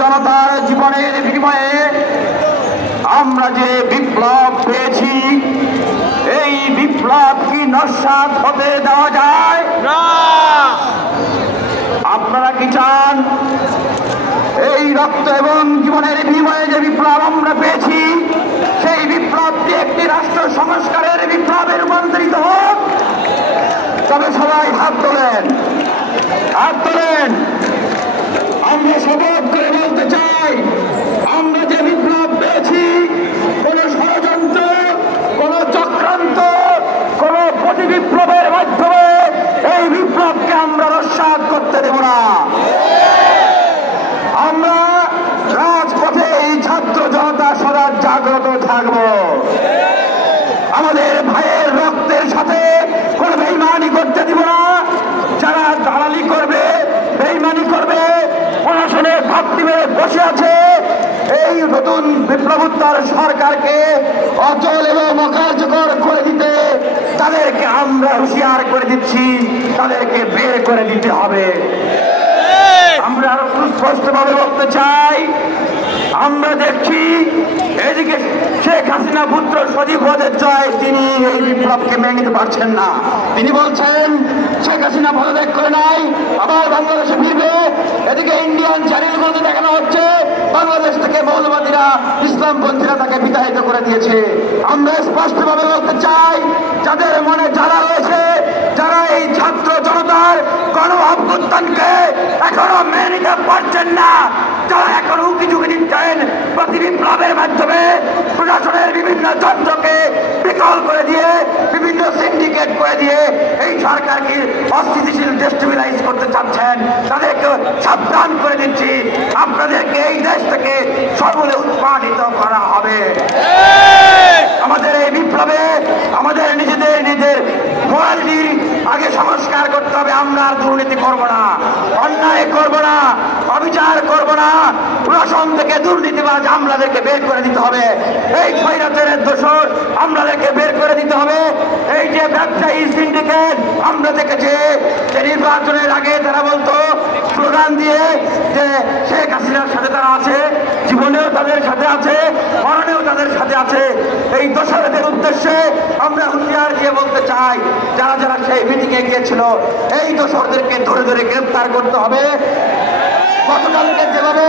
জনতার জীবনের বিনিময়ে আমরা যে বিপ্লব পেয়েছি, এই বিপ্লব কি নস্যাৎ হতে দেওয়া যায় না? আপনারা কি চান এই রক্ত এবং জীবনের বিনিময়ে যে বিপ্লব আমরা পেয়েছি, সেই বিপ্লবটি একটি রাষ্ট্র সংস্কারের বিপ্লবে রূপান্তরিত হোক? তবে সবাই হাত তোলেন, হাত তোলেন। আমরা শপথ করে বলতে চাই, আমরা যে বিপ্লব পেয়েছি, কোন ষড়যন্ত্র, কোন চক্রান্ত, কোন প্রতি বিপ্লবের মাধ্যমে এই বিপ্লবকে আমরা নস্যাৎ করতে দেব না। আমরা রাজপথে এই ছাত্র জনতা সদা জাগ্রত থাকব। আমাদের ভাইয়ের রক্তের সাথে কোনো বেইমানি করতে দিব না। যারা দালালি করবে, বেইমানি করবে, প্রশাসনের ঘাটতি মেরে বসে আছে, এই নতুন বিপ্লবোত্তর সরকারকে অচল এবং অকার্যকর করে দিতে তাদেরকে আমরা হুঁশিয়ার করে দিচ্ছি, তাদেরকে বের করে দিতে হবে। আমরা আরো সুস্পষ্টভাবে বলতে চাই, আমরা দেখছি এদিকে শেখ হাসিনা পুত্র সজীব ওয়াজেদ জয়, তিনি এই বিপ্লবকে মেনে নিতে পারছেন না। তিনি বলছেন শেখ হাসিনা পদত্যাগ করে নাই, আবার বাংলাদেশে ফিরবে। এদিকে ইন্ডিয়ান চ্যানেলগুলোতে দেখানো হচ্ছে বাংলাদেশ থেকে মৌলবাদীরা, ইসলামপন্থীরা তাকে বিতাড়িত করে দিয়েছে। আমরা স্পষ্টভাবে বলতে চাই, যাদের মনে জ্বালা রয়েছে, যারা এই ছাত্র জনতার গণ অভ্যুত্থানকে এখনো মেনে নিতে পারছেন না, যারা এখন উকি ঝুঁকি দিচ্ছেন প্রতি বিপ্লবের মাধ্যমে প্রশাসনের বিভিন্ন যন্ত্রকে বিকল করে দিয়ে, বিভিন্ন সিন্ডিকেট করে দিয়ে এই সরকারকে অস্থিতিশীল ডেস্টেবিলাইজ করতে চাচ্ছেন, তাদেরকে সাবধান করে দিচ্ছি, আপনাদেরকে এই দেশ থেকে সমূলে উৎপাদিত করা হবে। আমাদের এই বিপ্লবে আমাদের নিজেদের মোরালিটির আগে সংস্কার করতে হবে। আমরা আর দুর্নীতি করবো না, অন্যায় করবো না, অবিচার করবো না। প্রশাসন থেকে দুর্নীতিবাজ আমলাদেরকে বের করে দিতে হবে। এই স্বৈরাচারের দোষর আমলাদেরকে বের করে দিতে হবে। এই যে ব্যবসায়ী সিন্ডিকেট, আমরা দেখেছি যে নির্বাচনের আগে তারা বলতো স্লোগান দিয়ে যে শেখ হাসিনার সাথে তারা আছে, জীবনেও তাদের সাথে আছে, মরণেও তাদের সাথে আছে। এই দোষরদের উদ্দেশ্যে আমরা হুঁশিয়ার দিয়ে বলতে চাই, যারা যারা সেই মিটিংয়ে গিয়েছিল, এই দোষরদেরকে ধরে ধরে গ্রেফতার করতে হবে। গতকালকে যেভাবে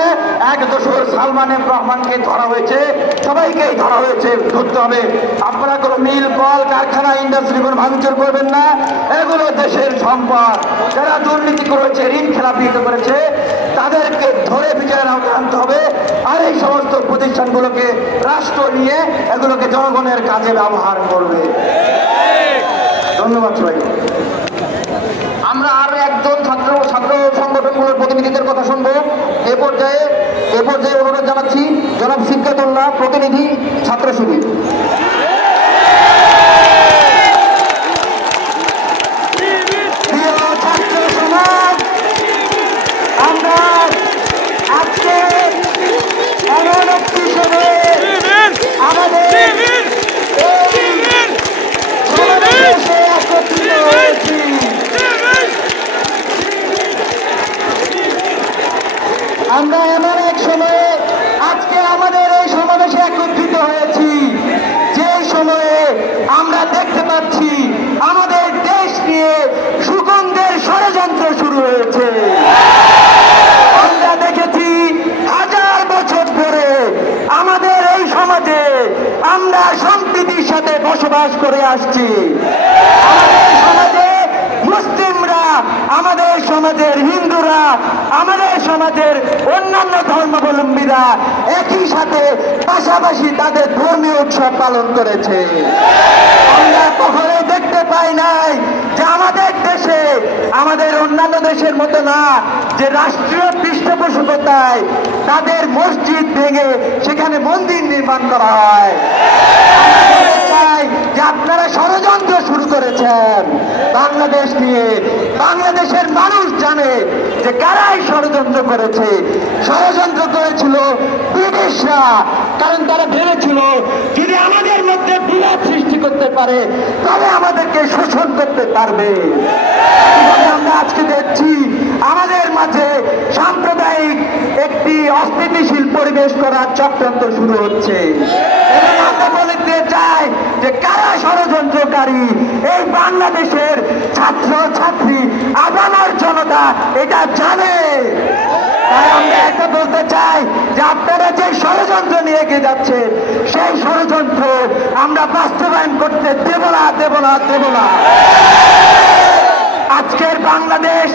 এক দোষর সালমান এফ রহমানকে ধরা হয়েছে, সবাইকেই ধরা হয়েছে, ধরতে হবে। আপনারা কোনো মিল, কল, কারখানা, ইন্ডাস্ট্রি কোনো ভাঙচুর করবেন না। এগুলো দেশের সম্পদ। যারা দুর্নীতি করেছে, ঋণ খেলাপি করেছে, তাদেরকে ধরে বিচারের আওতায় আনতে হবে। আর এই সমস্ত প্রতিষ্ঠানগুলোকে রাষ্ট্র নিয়ে এগুলোকে জনগণের কাজে ব্যবহার করবে। ধন্যবাদ সবাই। আমরা আরো একজন ছাত্র সংগঠনগুলোর প্রতিনিধিদের কথা শুনবো। এ পর্যায়ে অনুরোধ জানাচ্ছি জনাব সিদ্ধাতুল্লাহ, প্রতিনিধি ছাত্র শিবির। আমরা এমন এক সময়ে আজকে আমাদের এই সমাবেশে একত্রিত হয়েছি, যে সময়ে আমরা দেখতে পাচ্ছি আমাদের দেশ নিয়ে সুগন্ধের ষড়যন্ত্র শুরু হয়েছে। আমরা দেখেছি হাজার বছর ধরে আমাদের এই সমাজে আমরা সম্প্রীতির সাথে বসবাস করে আসছি। আমাদের সমাজে মুসলিমরা, আমাদের সমাজের হিন্দুরা, আমাদের সমাজের অন্যান্য ধর্মাবলম্বীরা একই সাথে পাশাপাশি তাদের ধর্মীয় উৎসব পালন করেছে। আমরা কখনো দেখতে পাই নাই যে আমাদের দেশে, আমাদের অন্যান্য দেশের মতো না, যে রাষ্ট্রীয় পৃষ্ঠপোষকতায় তাদের মসজিদ ভেঙে সেখানে মন্দির নির্মাণ করা হয়। যে আপনারা ষড়যন্ত্র শুরু করেছেন বাংলাদেশ নিয়ে। বাংলাদেশের মানুষ জানে যে কারাই ষড়যন্ত্র করেছে। ষড়যন্ত্র করেছিল ব্রিটিশরা, কারণ তারা ভেবেছিল যদি আমাদের মধ্যে বিবাদ সৃষ্টি করতে পারে তবে আমাদেরকে শোষণ করতে পারবে। আমরা আজকে দেখছি আমাদের মাঝে সাম্প্রদায়িক একটি অস্থিতিশীল পরিবেশ করার চক্রান্ত শুরু হচ্ছে। এবং আমরা বলতে চাই যে কারা ষড়যন্ত্রকারী। এই বাংলাদেশের ছাত্র ছাত্রী আপামর জনতা এটা জানে। তাই আমরা এটা বলতে চাই যে আপনারা যে ষড়যন্ত্র নিয়ে এগিয়ে যাচ্ছেন সেই ষড়যন্ত্র আমরা বাস্তবায়ন করতে দেব না, দেব না, দেব না। আজকের বাংলাদেশ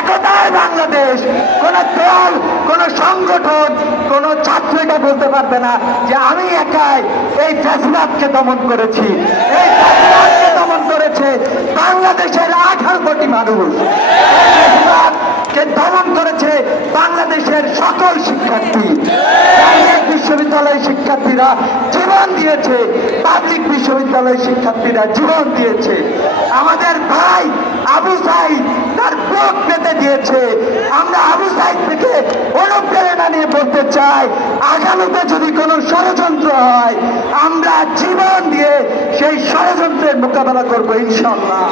একতার বাংলাদেশ। কোন দল, কোন সংগঠন, কোন ছাত্র এটা বলতে পারবে না যে আমি একাই এই ফ্যাসিবাদকে দমন করেছি। এই ফ্যাসিবাদকে দমন করেছে বাংলাদেশের 18 কোটি মানুষ। এই ফ্যাসিবাদকে দমন করেছে বাংলাদেশের সকল শিক্ষার্থী। প্রাইভেট বিশ্ববিদ্যালয়ের শিক্ষার্থীরা জীবন দিয়েছে, পাবলিক বিশ্ববিদ্যালয়ের শিক্ষার্থীরা জীবন দিয়েছে। আমাদের ভাই আবু সাইদ তার বুক পেতে দিয়েছে। আমরা আবু সাইদ থেকে অনুপ্রেরণা নিয়ে বলতে চাই, আগামীতে যদি কোনো ষড়যন্ত্র হয় আমরা জীবন দিয়ে সেই ষড়যন্ত্রের মোকাবেলা করবো ইনশাআল্লাহ।